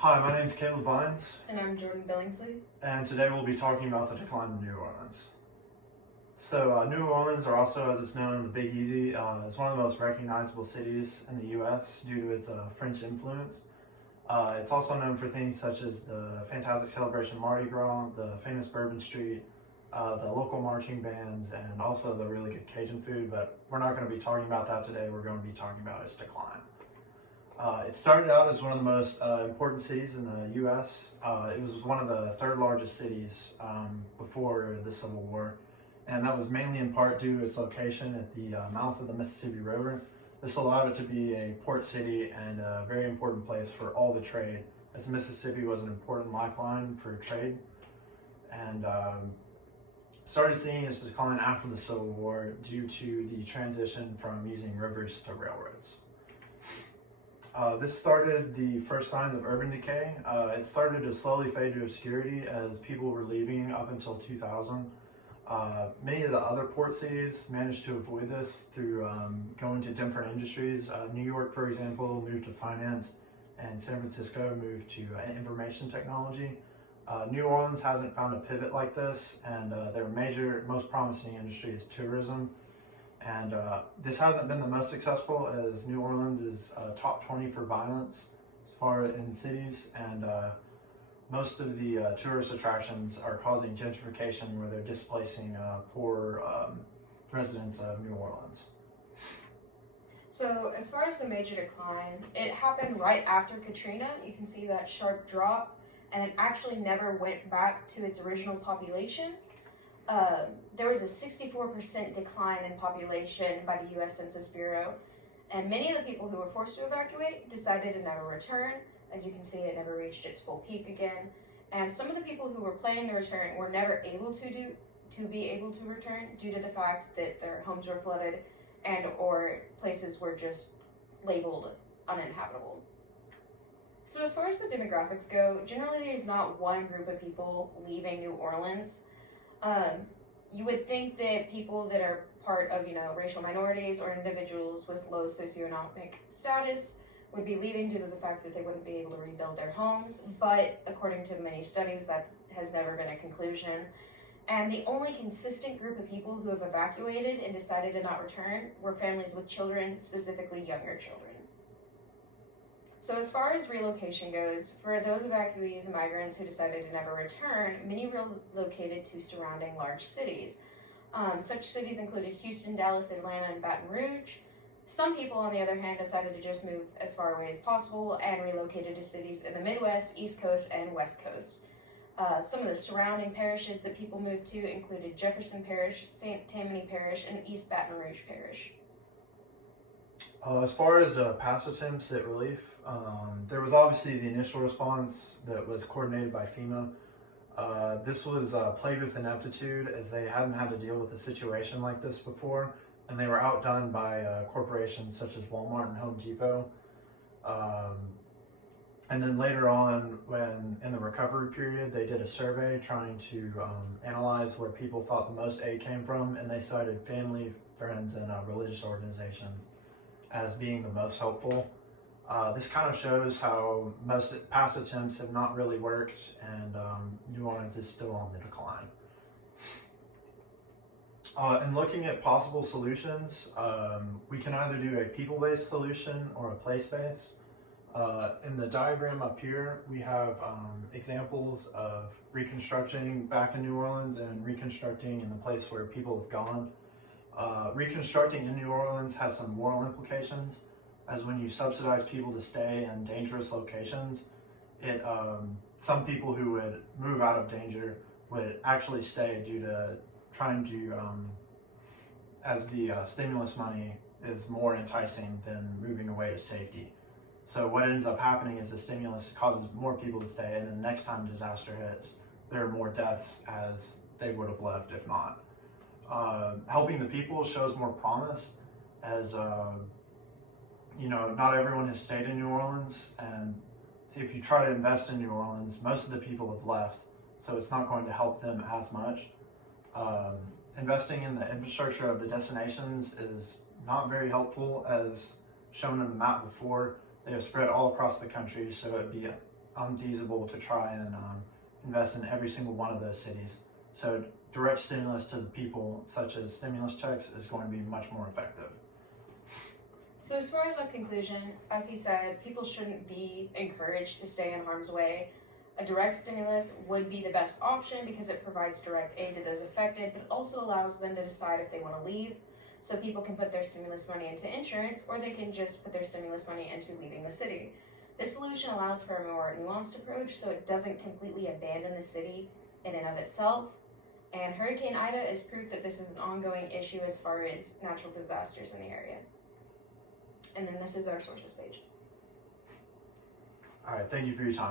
Hi, my name is Caleb Vines, And I'm Jordan Billingsley. and today we'll be talking about the decline of New Orleans. So, New Orleans, or also as it's known, the Big Easy, is one of the most recognizable cities in the U.S. due to its French influence. It's also known for things such as the fantastic celebration Mardi Gras, the famous Bourbon Street, the local marching bands, and also the really good Cajun food, but we're not going to be talking about that today. We're going to be talking about its decline. It started out as one of the most important cities in the U.S. It was one of the third largest cities before the Civil War, and that was mainly in part due to its location at the mouth of the Mississippi River. This allowed it to be a port city and a very important place for all the trade, as the Mississippi was an important lifeline for trade, and started seeing its decline after the Civil War due to the transition from using rivers to railroads. This started the first signs of urban decay. It started to slowly fade to obscurity as people were leaving up until 2000. Many of the other port cities managed to avoid this through going to different industries. New York, for example, moved to finance, and San Francisco moved to information technology. New Orleans hasn't found a pivot like this, and their major, most promising industry is tourism. And this hasn't been the most successful, as New Orleans is top 20 for violence as far in cities, and most of the tourist attractions are causing gentrification where they're displacing poor residents of New Orleans. So, as far as the major decline, it happened right after Katrina. You can see that sharp drop, and it actually never went back to its original population. There was a 64% decline in population by the U.S. Census Bureau, and many of the people who were forced to evacuate decided to never return. As you can see, it never reached its full peak again, and some of the people who were planning to return were never able to be able to return due to the fact that their homes were flooded and or places were just labeled uninhabitable. So as far as the demographics go, generally there's not one group of people leaving New Orleans. You would think that people that are part of, racial minorities or individuals with low socioeconomic status would be leaving due to the fact that they wouldn't be able to rebuild their homes, but according to many studies, that has never been a conclusion. And the only consistent group of people who have evacuated and decided to not return were families with children, specifically younger children. So as far as relocation goes, for those evacuees and migrants who decided to never return, many relocated to surrounding large cities. Such cities included Houston, Dallas, Atlanta, and Baton Rouge. Some people, on the other hand, decided to just move as far away as possible and relocated to cities in the Midwest, East Coast, and West Coast. Some of the surrounding parishes that people moved to included Jefferson Parish, St. Tammany Parish, and East Baton Rouge Parish. As far as past attempts at relief, there was obviously the initial response that was coordinated by FEMA. This was plagued with ineptitude, as they hadn't had to deal with a situation like this before, and they were outdone by corporations such as Walmart and Home Depot. And then later on, when in the recovery period, they did a survey trying to analyze where people thought the most aid came from, and they cited family, friends, and religious organizations as being the most helpful. This kind of shows how most past attempts have not really worked, and New Orleans is still on the decline. And looking at possible solutions, we can either do a people-based solution or a place-based. In the diagram up here, we have examples of reconstructing back in New Orleans and reconstructing in the place where people have gone. Reconstructing in New Orleans has some moral implications, as when you subsidize people to stay in dangerous locations, some people who would move out of danger would actually stay due to trying to, as the stimulus money is more enticing than moving away to safety. So what ends up happening is the stimulus causes more people to stay, and then the next time disaster hits, there are more deaths as they would have left if not. Helping the people shows more promise, as not everyone has stayed in New Orleans, and if you try to invest in New Orleans, most of the people have left, so it's not going to help them as much. Investing in the infrastructure of the destinations is not very helpful, as shown in the map before. They are spread all across the country, so it'd be unfeasible to try and invest in every single one of those cities. So direct stimulus to the people, such as stimulus checks, is going to be much more effective. So as far as our conclusion, as he said, people shouldn't be encouraged to stay in harm's way. A direct stimulus would be the best option because it provides direct aid to those affected, but also allows them to decide if they want to leave. So people can put their stimulus money into insurance, or they can just put their stimulus money into leaving the city. This solution allows for a more nuanced approach, so it doesn't completely abandon the city in and of itself. And Hurricane Ida is proof that this is an ongoing issue as far as natural disasters in the area. And then this is our sources page. All right, thank you for your time.